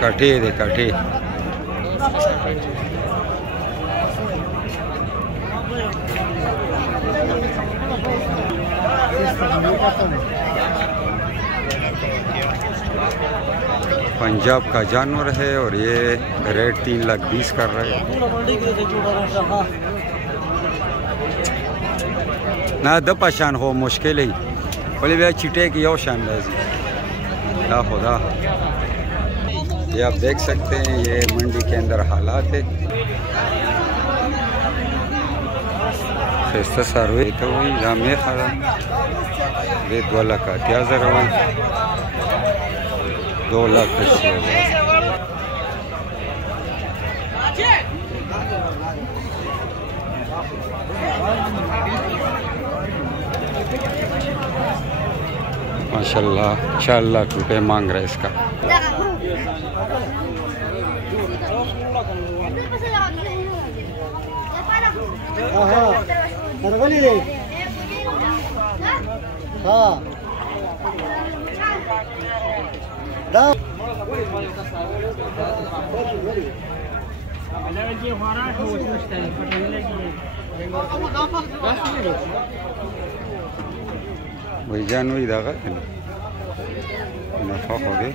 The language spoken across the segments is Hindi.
काठी दे काठी। पंजाब का जानवर है और ये रेट 3,20,000 कर रहे हैं ना। दपाशान हो मुश्किल ही बोले भैया चिटे की यो शानबाजी या खुदा। ये आप देख सकते हैं ये मंडी के अंदर हालात है। खस्ता सारे तो वही जामे खड़ा रेत वाला का 10,000 2,80,000। माशाल्लाह 4 लाख रुपए मांग रहा है इसका। वही जान वही दागा नफा हो गए।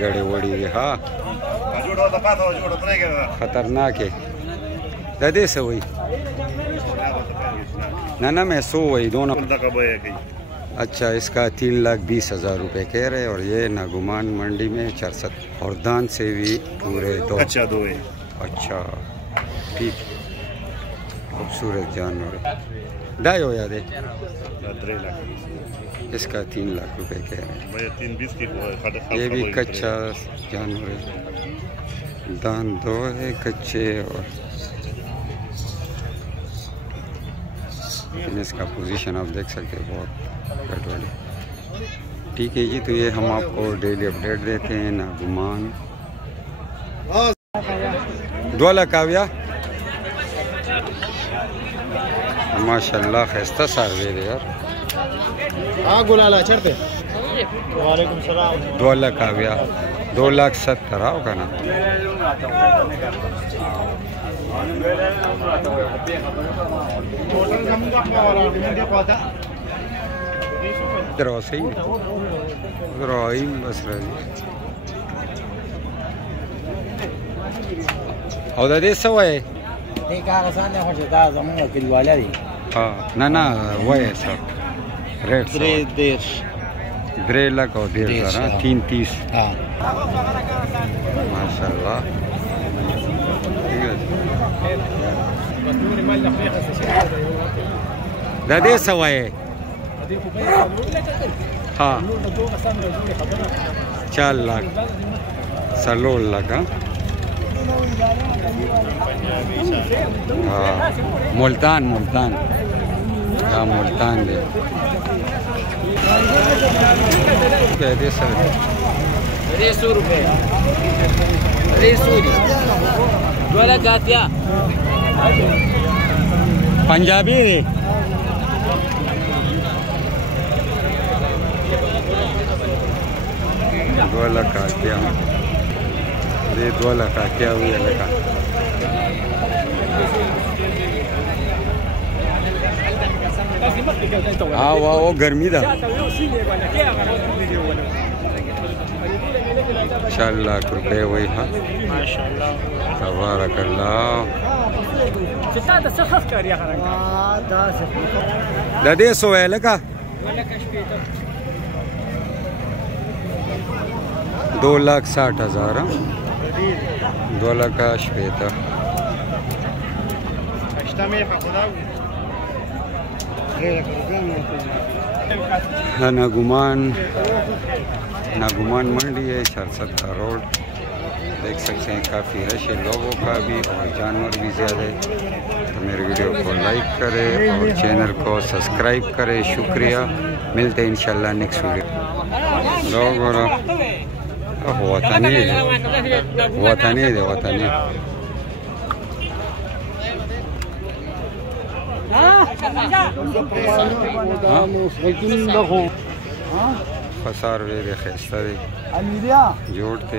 गड़े वड़ी हाँ खतरनाक है दादे से वही ना मैं सो वही दोनों। अच्छा इसका 3,20,000 रुपए कह रहे और ये नागुमान मंडी में 64 और दान से भी पूरे दो। अच्छा दो है। अच्छा ठीक खूबसूरत जानवर दाई हो याद है। इसका 3 लाख रुपए कह रहे हैं। ये भी कच्चा जानवर है दान 2 है कच्चे और इसका पोजीशन आप देख सकते हैं बहुत गड़बड़। ठीक है जी तो ये हम आपको डेली अपडेट देते हैं नागुमान। 2 लाख काव्या माशाल्लाह खस्ता सारवे दे यार। हाँ गुलाला चढ़ते। वालेकुम सलाम। 2 लाख काव्या 2,70,000 होगा ना। सही बस रही और दादे सवा है। हाँ ना वो है सब रेट 3 लाख और 1,500 3,30 माशाल्लाह। दादे सवा है। हाँ 4 लाख 16 लाख। हाँ मुल्तान हाँ मुल्तान दे 100 रुपये 2 लाख गातिया पंजाबी है। 2 लाख का क्या 2 लाख का क्या हुआ लगा। हाँ वो गर्मी था। 4 लाख रुपए वही। हाँ तबारकल्लाह। दादे सो है लगा 2,60,000 2 लाख का श्वेता। नागुमान मंडी है 64 रोड देख सकते हैं। काफ़ी रश है लोगों का भी और जानवर भी ज़्यादा है। तो मेरे वीडियो को लाइक करें और चैनल को सब्सक्राइब करें। शुक्रिया मिलते हैं इंशाल्लाह नेक्स्ट वीडियो। लोग वतनी Fasar weer gisteren. Joorte.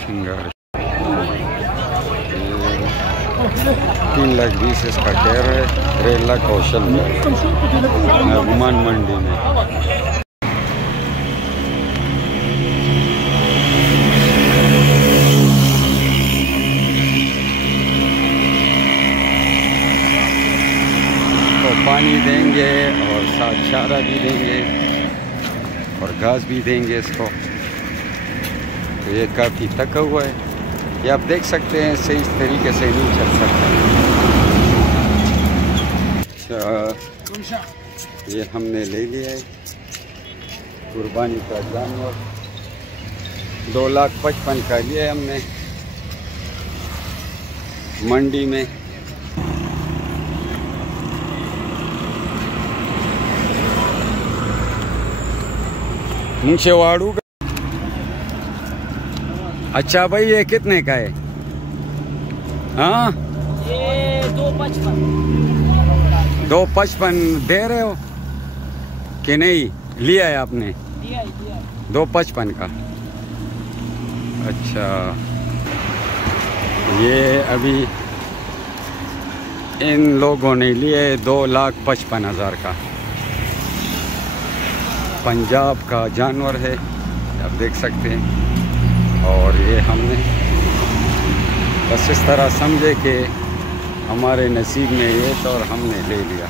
श्रृंगार 3,20,000 इसका कह रहे हैं। 1.5 लाख कौशल में गुमान मंडी में। तो पानी देंगे और साथ चारा भी देंगे और घास भी देंगे इसको। तो ये काफ़ी थका हुआ है, ये आप देख सकते हैं सही तरीके से नहीं चल सकता। अच्छा, ये हमने ले लिया है कुर्बानी का जानवर। 2,55,000 का लिया है हमने मंडी में। मुंशेवाड़ू का। अच्छा भाई, ये कितने का है? हाँ, ये 2,55 2,55 दे रहे हो कि नहीं? लिया है आपने? दिया 2,55 का। अच्छा, ये अभी इन लोगों ने लिए 2,55,000 का। पंजाब का जानवर है, आप देख सकते हैं। और ये हमने बस इस तरह समझे कि हमारे नसीब में ये तो, और हमने ले लिया।